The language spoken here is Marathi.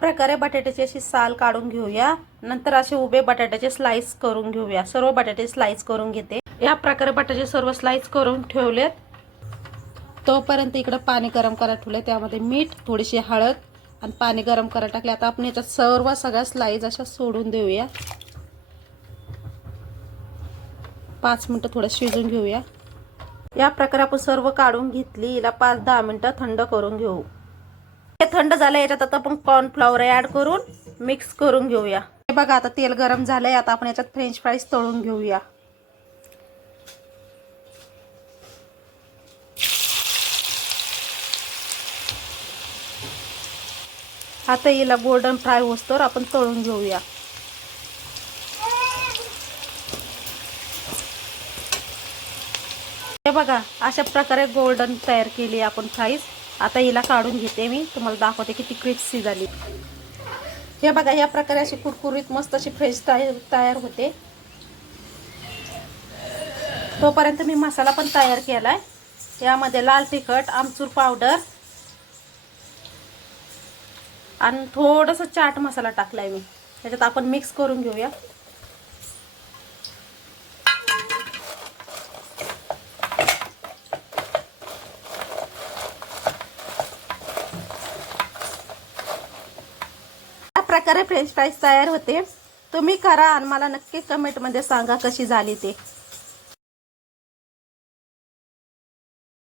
प्रकारे बटाट्याची अशी साल काढून घेऊया. नंतर असे उभे बटाट्याचे स्लाइस करून घेऊया. सर्व बटाटे स्लाइस करून घेते. या प्रकारे बटाटे सर्व स्लाइस करून ठेवलेत. तोपर्यंत इकडं पाणी गरम करायला ठेवलं त्यामध्ये मीठ थोडीशी हळद आणि पाणी गरम करायला टाकले आता आपण याच्यात सर्व सगळ्या स्लाइस अशा सोडून देऊया. पाच मिनटं थोडं शिजून घेऊया. या प्रकारे आपण सर्व काढून घेतली. हिला पाच दहा मिनटं थंड करून घेऊ. थंड झालं याच्यात आता आपण कॉर्नफ्लॉवर ॲड करून मिक्स करून घेऊया. हे बघा आता तेल गरम झालंय आता आपण याच्यात फ्रेंच फ्राईज तळून घेऊया. आता हिला गोल्डन फ्राय होस्तर आपण तळून घेऊया. हे बघा अशा प्रकारे गोल्डन तयार केली आपण फ्राईज आता हिला काढून घेते मी. तुम्हाला दाखवते किती क्रिप्सी झाली हे बघा या प्रकारे अशी कुरकुरीत मस्त अशी फ्रेश तयार तयार होते. तोपर्यंत मी मसाला पण तयार केला आहे यामध्ये लाल तिखट आमचूर पावडर आणि थोडंसं चाट मसाला टाकलाय मी. त्याच्यात आपण मिक्स करून घेऊया. प्रकारे फ्रेंच फ्राईज तयार होते. तुम्ही करा आणि मला नक्की कमेंटमध्ये सांगा कशी झाली ते.